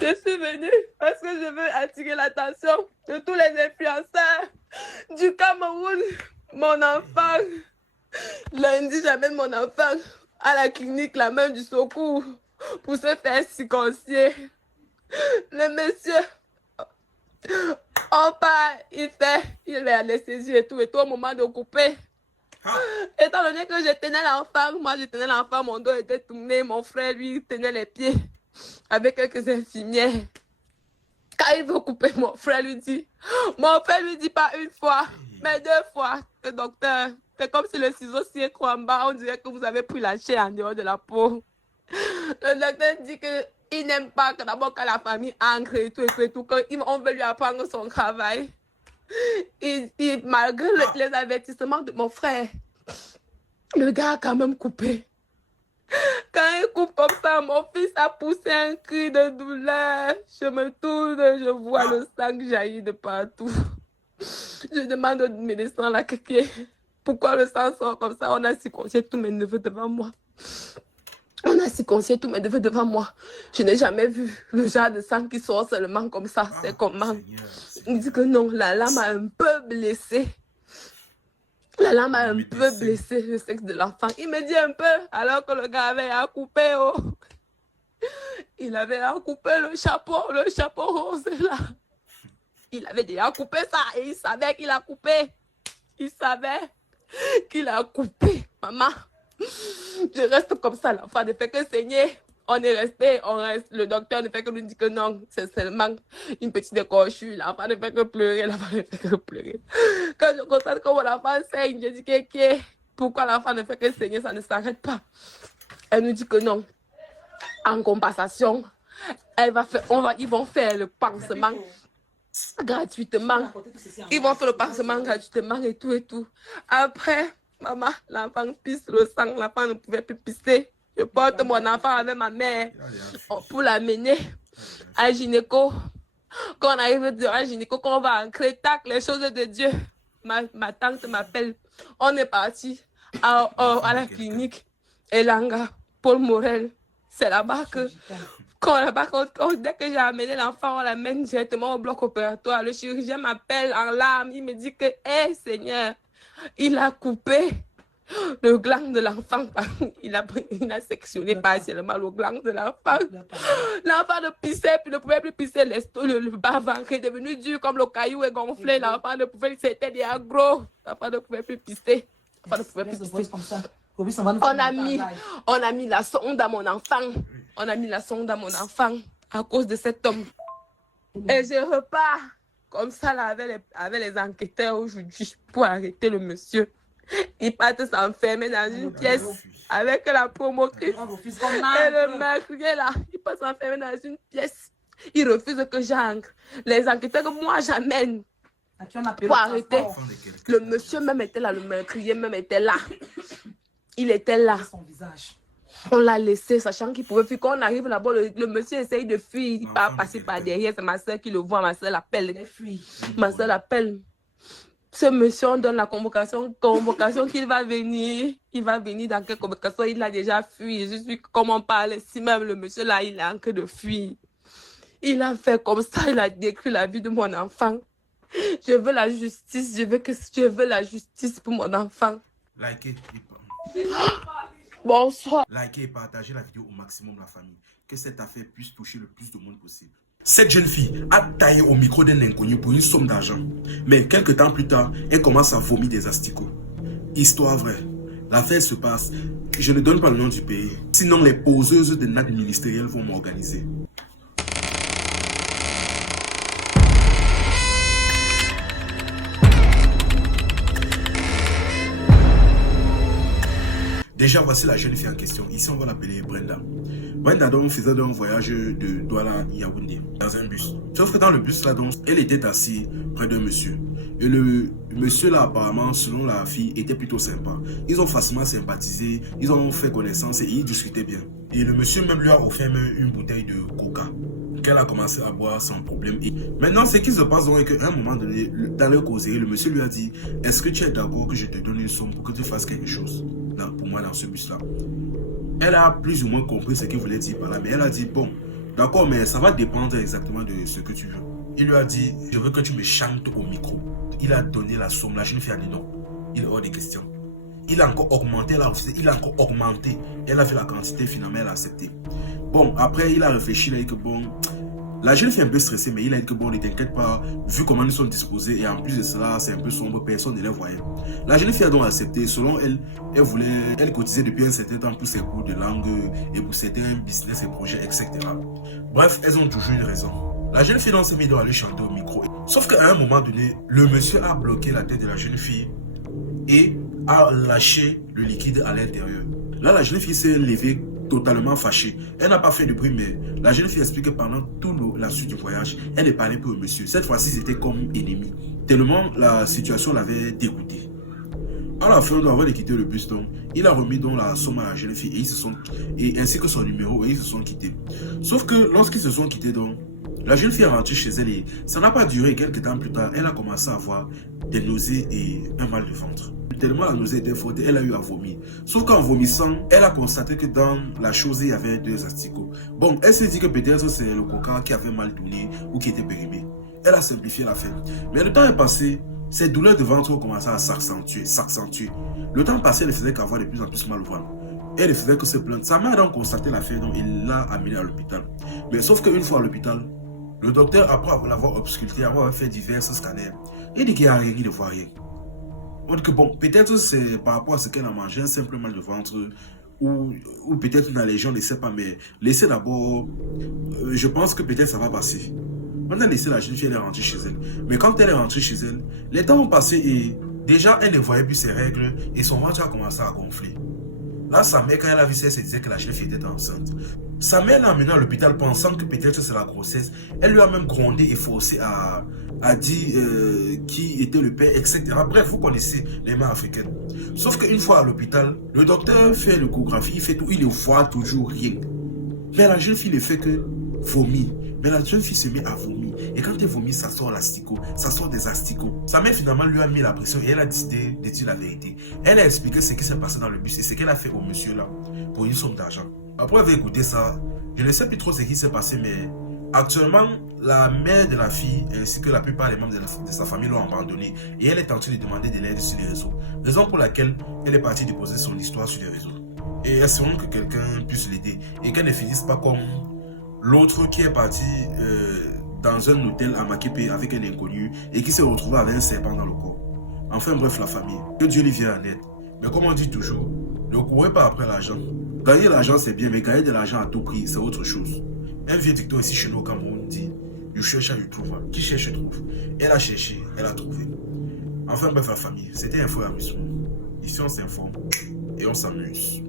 Je suis venue parce que je veux attirer l'attention de tous les influenceurs du Cameroun. Mon enfant, lundi, j'amène mon enfant à la clinique La Main du Secours pour se faire circoncier. Le monsieur, on part, il est anesthésie et tout au moment de couper. Étant donné que je tenais l'enfant, moi je tenais l'enfant, mon dos était tourné, mon frère lui tenait les pieds avec quelques infirmières. Quand il veut couper, mon frère lui dit pas une fois, mais 2 fois, le docteur, c'est comme si le ciseau s'y est en bas, on dirait que vous avez pris la chair en dehors de la peau. Le docteur dit qu'il n'aime pas que d'abord quand la famille ancre et tout, on veut lui apprendre son travail. Malgré les avertissements de mon frère, le gars a quand même coupé. Quand il coupe comme ça, mon fils a poussé un cri de douleur. Je me tourne, je vois le sang jaillir de partout. Je demande au médecin là, pourquoi le sang sort comme ça? On a circoncisé tous mes neveux devant moi. Je n'ai jamais vu le genre de sang qui sort seulement comme ça. C'est comment? Il dit que non, la lame a un peu blessé. La lame a un peu blessé le sexe de l'enfant. Il me dit un peu, alors que le gars avait à couper. Oh. Il avait à couper le chapeau rose là. Il avait déjà coupé ça et il savait qu'il a coupé. Il savait qu'il a coupé. Maman, je reste comme ça, l'enfant ne fait que saigner. On reste. Le docteur ne fait que nous dire que non, c'est seulement une petite décrochure. L'enfant ne fait que pleurer, Quand je constate que mon enfant saigne, je dis pourquoi l'enfant ne fait que saigner, ça ne s'arrête pas. Elle nous dit que non. En compensation, ils vont faire le pansement gratuitement. Ils vont faire le pansement gratuitement et tout. Après, maman, l'enfant pisse le sang, l'enfant ne pouvait plus pisser. Je porte mon enfant avec ma mère pour l'amener à gynéco. Quand on arrive devant un gynéco, quand on va ancrer, tac, les choses de Dieu. Ma tante m'appelle. On est parti à la clinique Elanga, Paul Morel. C'est là-bas que, dès que j'ai amené l'enfant, on l'amène directement au bloc opératoire. Le chirurgien m'appelle en larmes. Il me dit que, Seigneur, il a coupé le gland de l'enfant. Il a sectionné partiellement le gland de l'enfant. L'enfant ne pissait, puis ne pouvait plus pisser. Le bas-ventre est devenu dur comme le caillou est gonflé. L'enfant ne pouvait, c'était déjà gros. L'enfant ne pouvait plus pisser. L'enfant ne pouvait plus pisser. On a mis la sonde à mon enfant. À cause de cet homme. Et je repars comme ça là, avec les enquêteurs aujourd'hui pour arrêter le monsieur. Ils partent s'enfermer dans une pièce avec la promotrice et le meurtrier là. Ils partent s'enfermer dans une pièce. Ils refusent que j'ancre. Les enquêteurs que moi j'amène pour arrêter. Le monsieur même était là, le meurtrier même était là. Il était là. On l'a laissé, sachant qu'il pouvait fuir. Quand on arrive là-bas, le monsieur essaye de fuir. Il part passer par derrière. C'est ma soeur qui le voit. Ma soeur l'appelle. Ma soeur l'appelle. Ce monsieur, on donne la convocation qu'il va venir. Il va venir dans quelle convocation? Il a déjà fui. Je suis comme on parle. Si même le monsieur là, il a en train de fuir. Il a fait comme ça. Il a détruit la vie de mon enfant. Je veux la justice. Je veux la justice pour mon enfant. Likez Bonsoir. Likez et partagez la vidéo au maximum la famille. Que cette affaire puisse toucher le plus de monde possible. Cette jeune fille a taillé au micro d'un inconnu pour une somme d'argent. Mais quelques temps plus tard, elle commence à vomir des asticots. Histoire vraie. L'affaire se passe. Je ne donne pas le nom du pays. Sinon, les poseuses de nattes ministérielles vont m'organiser. Déjà, voici la jeune fille en question. Ici, on va l'appeler Brenda. Brenda donc faisait un voyage de Douala à Yaoundé dans un bus. Sauf que dans le bus là, donc, elle était assise près d'un monsieur. Et le monsieur là, apparemment, selon la fille, était plutôt sympa. Ils ont facilement sympathisé, ils ont fait connaissance et ils discutaient bien. Et le monsieur même lui a offert une bouteille de coca qu'elle a commencé à boire sans problème. Et maintenant, ce qui se passe donc est qu'à un moment donné, dans leur causerie, le monsieur lui a dit: est-ce que tu es d'accord que je te donne une somme pour que tu fasses quelque chose pour moi dans ce bus-là? Elle a plus ou moins compris ce qu'il voulait dire par là, mais elle a dit: bon, D'accord, mais ça va dépendre exactement de ce que tu veux. Il lui a dit, je veux que tu me chantes au micro. Il a donné la somme. La jeune fille a dit non. Il est hors des questions. Il a encore augmenté, elle a refusé, il a encore augmenté. Elle a fait la quantité, finalement, elle a accepté. Bon, après, il a réfléchi, il a dit que bon, la jeune fille est un peu stressée, mais il a dit que bon, ne t'inquiète pas, vu comment ils sont disposés, et en plus de cela, c'est un peu sombre, personne ne les voyait. La jeune fille a donc accepté. Selon elle, elle cotisait depuis un certain temps pour ses cours de langue et pour certains business et projets, etc. Bref, elles ont toujours une raison. La jeune fille s'est mise à lui chanter au micro. Sauf qu'à un moment donné, le monsieur a bloqué la tête de la jeune fille et a lâché le liquide à l'intérieur. Là, la jeune fille s'est levée totalement fâchée. Elle n'a pas fait de bruit, mais la jeune fille explique que pendant toute la suite du voyage, elle ne parlait plus au monsieur. Cette fois-ci, c'était comme ennemi. Tellement la situation l'avait dégoûté. À la fin, avant de quitter le bus, donc, il a remis donc la somme à la jeune fille et ainsi que son numéro, et ils se sont quittés. Sauf que lorsqu'ils se sont quittés, donc, la jeune fille est rentrée chez elle et ça n'a pas duré. Quelques temps plus tard, elle a commencé à avoir des nausées et un mal de ventre. Tellement la nausée était forte, elle a eu à vomir. Sauf qu'en vomissant, elle a constaté que dans la chose, il y avait 2 asticots. Bon, elle s'est dit que peut-être c'est le coca qui avait mal tourné ou qui était périmé. Elle a simplifié l'affaire. Mais le temps est passé, ses douleurs de ventre ont commencé à s'accentuer. Le temps passé, elle faisait qu'avoir de plus en plus mal au ventre. Elle ne faisait que se plaindre. Sa mère a donc constaté l'affaire, donc il l'a amenée à l'hôpital. Mais sauf qu'une fois à l'hôpital, le docteur, après l'avoir ausculté, avoir fait divers scanners, il dit qu'il n'y a rien, il ne voit rien. On dit que bon, peut-être c'est par rapport à ce qu'elle a mangé, un simple mal de ventre, ou peut-être une allergie, on ne sait pas, mais laissez d'abord, je pense que peut-être ça va passer. On a laissé la jeune fille, elle est rentrée chez elle. Mais quand elle est rentrée chez elle, les temps ont passé et déjà elle ne voyait plus ses règles et son ventre a commencé à gonfler. Là, sa mère, quand elle a vu ça, elle se disait que la jeune fille était enceinte. Sa mère l'a emmenée à l'hôpital pensant que peut-être c'est la grossesse. Elle lui a même grondé et forcé à dire qui était le père, etc. Bref, vous connaissez les mères africaines. Sauf qu'une fois à l'hôpital, le docteur fait l'échographie, il fait tout, il ne voit toujours rien. Mais la jeune fille ne fait que vomir. Mais la jeune fille se met à vomir. Et quand elle vomit, ça sort l'asticot. Ça sort des asticots. Sa mère finalement lui a mis la pression et elle a décidé de dire la vérité. Elle a expliqué ce qui s'est passé dans le bus et ce qu'elle a fait au monsieur là pour une somme d'argent. Après avoir écouté ça, je ne sais plus trop ce qui s'est passé, mais actuellement, la mère de la fille ainsi que la plupart des membres de sa famille l'ont abandonnée et elle est en train de demander de l'aide sur les réseaux. Raison pour laquelle elle est partie déposer son histoire sur les réseaux. Et espérons que quelqu'un puisse l'aider et qu'elle ne finisse pas comme l'autre qui est parti dans un hôtel à Makepe avec un inconnu et qui s'est retrouvé avec un serpent dans le corps. Enfin bref, la famille. Que Dieu lui vienne en aide. Mais comme on dit toujours, ne courez pas après l'argent. Gagner l'argent c'est bien, mais gagner de l'argent à tout prix, c'est autre chose. Un vieux dicton ici chez nous au Cameroun dit « Je cherche, je trouve. Qui cherche, trouve. » Elle a cherché, elle a trouvé. Enfin bref, la famille. C'était Info et Amusement. Ici on s'informe et on s'amuse.